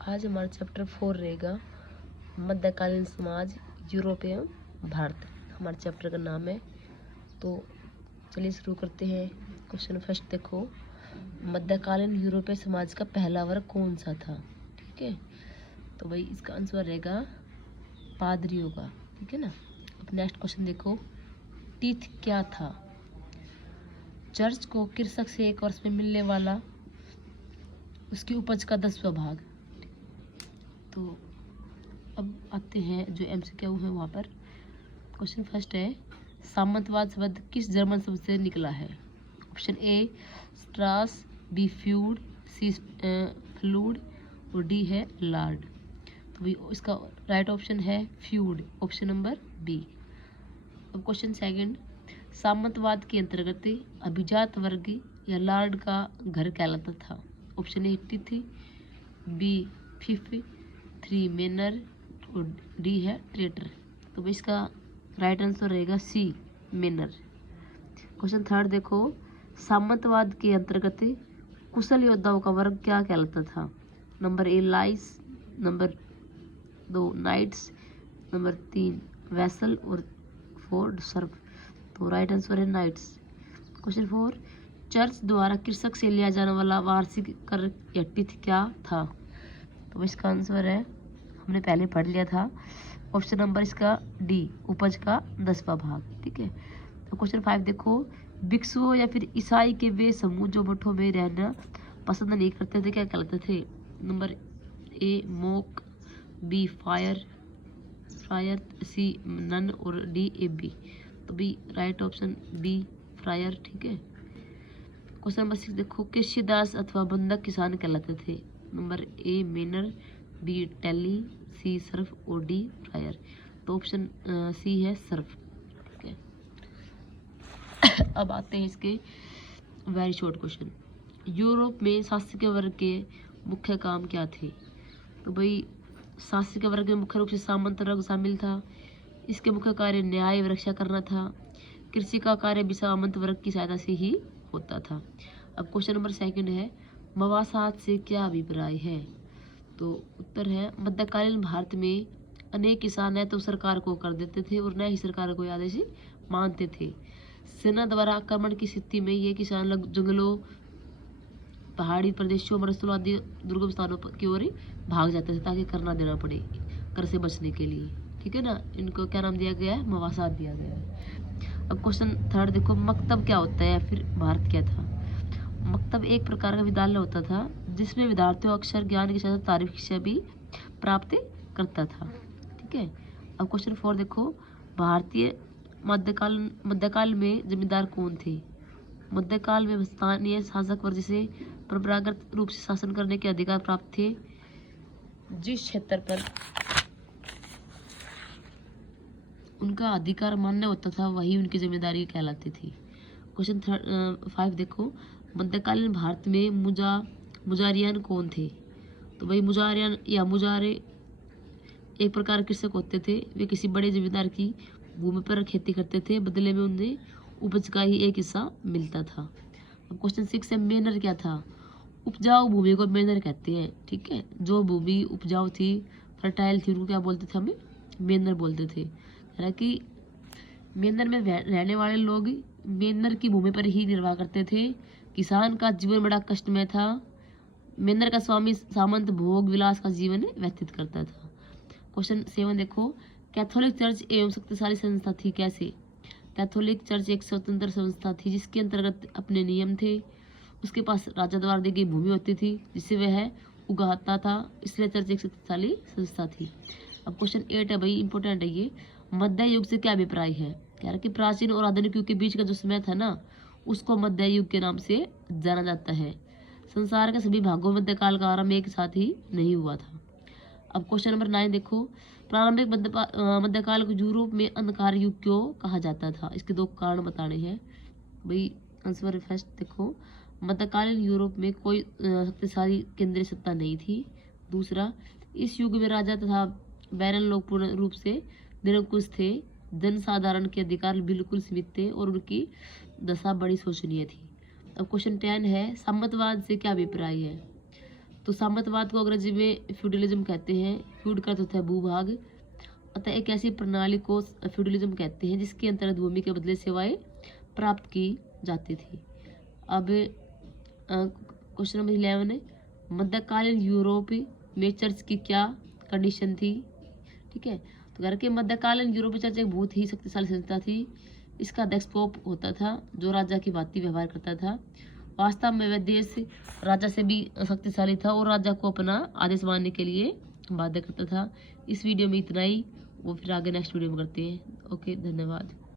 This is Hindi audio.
आज हमारा चैप्टर 4 रहेगा मध्यकालीन समाज यूरोप एवं भारत। हमारे चैप्टर का नाम है। तो चलिए शुरू करते हैं। क्वेश्चन फर्स्ट देखो, मध्यकालीन यूरोपीय समाज का पहला वर्ग कौन सा था? ठीक है, तो भाई इसका आंसर रहेगा पादरियों का। ठीक है ना। अब नेक्स्ट क्वेश्चन देखो, टीथ क्या था? चर्च को कृषक से एक वर्ष में मिलने वाला उसकी उपज का 10वां भाग। तो अब आते हैं जो MCQ है वहाँ पर। क्वेश्चन फर्स्ट है, सामंतवाद शब्द किस जर्मन शब्द से निकला है? Option A strass, B feud, C flood और डी है लार्ड। तो भाई इसका राइट ऑप्शन है फ्यूड, ऑप्शन नंबर बी। अब क्वेश्चन सेकंड, सामंतवाद के अंतर्गत अभिजात वर्ग या लार्ड का घर कहलाता था? ऑप्शन ए तिथि, बी फिफ, 3 मेनर और डी है ट्रेटर। तो भाई इसका राइट आंसर रहेगा सी मेनर। क्वेश्चन थर्ड देखो, सामंतवाद के अंतर्गत कुशल योद्धाओं का वर्ग क्या कहलाता था? Number A lice, number 2 knights, number 3 vassal और 4 सर्फ। तो राइट आंसर है नाइट्स। क्वेश्चन 4, चर्च द्वारा कृषक से लिया जाने वाला वार्षिक कर या टिथ क्या था? तो इसका आंसर है, हमने पहले पढ़ लिया था, ऑप्शन नंबर इसका डी, उपज का 10वां भाग। ठीक है। तो क्वेश्चन 5 देखो, भिक्षुओं या फिर ईसाई के वे समूह जो मठों में रहना पसंद नहीं करते थे क्या कहलाते थे? Number A monk, B friar, C nun और डी ए बी। तो B right option B friar. ठीक है। क्वेश्चन नंबर 6 देखो, कृषिदास अथवा बंधक किसान कहलाते थे? Number A manor, B tally, C serf और डी फ्रायर। तो ऑप्शन सी है सर्फ। ठीक है। अब आते हैं इसके वेरी शॉर्ट क्वेश्चन, यूरोप में शासकीय वर्ग के मुख्य काम क्या थे? तो भाई शासकीय वर्ग में मुख्य रूप से सामंत वर्ग शामिल था। इसके मुख्य कार्य न्याय रक्षा करना था। कृषि का कार्य भी सामंत वर्ग की सहायता से ही होता था। अब क्वेश्चन नंबर सेकंड है, मवासात से क्या अभिप्राय है? तो उत्तर है, मध्यकालीन भारत में अनेक किसान न तो सरकार को कर देते थे और न ही सरकार को आदेश मानते थे। सेना द्वारा आक्रमण की स्थिति में ये किसान जंगलों, पहाड़ी प्रदेशों, मरुस्थलों आदि दुर्गम स्थानों की ओर भाग जाते थे ताकि कर ना देना पड़े, कर से बचने के लिए। ठीक है ना। इनको क्या नाम दिया गया है? मवासात दिया गया है। अब क्वेश्चन थर्ड देखो, मकतब क्या होता है या फिर भारत क्या था? मकतब एक प्रकार का विद्यालय होता था जिसमें विद्यार्थियों अक्षर ज्ञान के साथ तारीफ शिक्षा भी प्राप्त करता था। ठीक है। अब क्वेश्चन 4 देखो, भारतीय मध्यकाल में जमींदार कौन थे? मध्यकाल में स्थानीय शासक वर्ग जिसे परंपरागत रूप से शासन करने के अधिकार प्राप्त थे। जिस क्षेत्र पर उनका अधिकार मान्य होता था वही उनकी जिम्मेदारी कहलाती थी। क्वेश्चन 5 देखो, मध्यकालीन भारत में मुजारियान कौन थे? तो भाई मुजारियान या मुजारे एक प्रकार कृषक होते थे। वे किसी बड़े जमींदार की भूमि पर खेती करते थे, बदले में उन्हें उपज का ही एक हिस्सा मिलता था। अब क्वेश्चन 6 है, मेनर क्या था? उपजाऊ भूमि को मेनर कहते हैं। ठीक है। जो भूमि उपजाऊ थी, फर्टाइल थी, उनको क्या बोलते थे? हमें मेनर बोलते थे। हालांकि मेनर में रहने वाले लोग मेनर की भूमि पर ही निर्वाह करते थे। किसान का जीवन बड़ा कष्टमय था। मेनर का स्वामी सामंत भोग विलास का जीवन व्यतीत करता था। क्वेश्चन 7 देखो, कैथोलिक चर्च एवं शक्तिशाली संस्था थी कैसे? कैथोलिक चर्च एक स्वतंत्र संस्था थी जिसके अंतर्गत अपने नियम थे। उसके पास राजा द्वारा दी गई भूमि होती थी जिससे वह उगाता था, इसलिए चर्च एक शक्तिशाली संस्था थी। अब क्वेश्चन 8 है भाई, इंपॉर्टेंट है ये, मध्य युग से क्या अभिप्राय है? कह रहा कि प्राचीन और आधुनिक युग के बीच का जो समय था ना, उसको मध्य युग के नाम से जाना जाता है। संसार के सभी भागों में मध्यकाल का आरंभ एक साथ ही नहीं हुआ था। अब क्वेश्चन नंबर 9 देखो, प्रारंभिक मध्यकाल को यूरोप में अंधकार युग क्यों कहा जाता था? इसके 2 कारण बताने हैं भाई। आंसर फर्स्ट देखो, मध्यकालीन यूरोप में कोई शक्तिशाली केंद्रीय सत्ता नहीं थी। दूसरा, इस युग में राजा तथा बैरन लोग पूर्ण रूप से निरंकुश थे। जनसाधारण के अधिकार बिल्कुल सीमित थे और उनकी दशा बड़ी शोचनीय थी। अब क्वेश्चन 10 है, सामंतवाद से क्या अभिप्राय है? तो सामंतवाद को अंग्रेजी में फ्यूडलिज्म कहते हैं। फ्यूड का अर्थ होता है भूभाग। अतः एक ऐसी प्रणाली को फ्यूडलिज्म कहते हैं जिसके अंतर्गत भूमि के बदले सेवाएं प्राप्त की जाती थी। अब क्वेश्चन नंबर 11, मध्यकालीन यूरोप में चर्च की क्या कंडीशन थी? ठीक है, तो घर के मध्यकालीन यूरोप में चर्च एक बहुत ही शक्तिशाली संस्था थी। इसका अध्यक्ष पोप होता था जो राजा की भांति व्यवहार करता था। वास्तव में वह देश राजा से भी शक्तिशाली था और राजा को अपना आदेश मानने के लिए बाध्य करता था। इस वीडियो में इतना ही, वो फिर आगे नेक्स्ट वीडियो में करते हैं। ओके, धन्यवाद।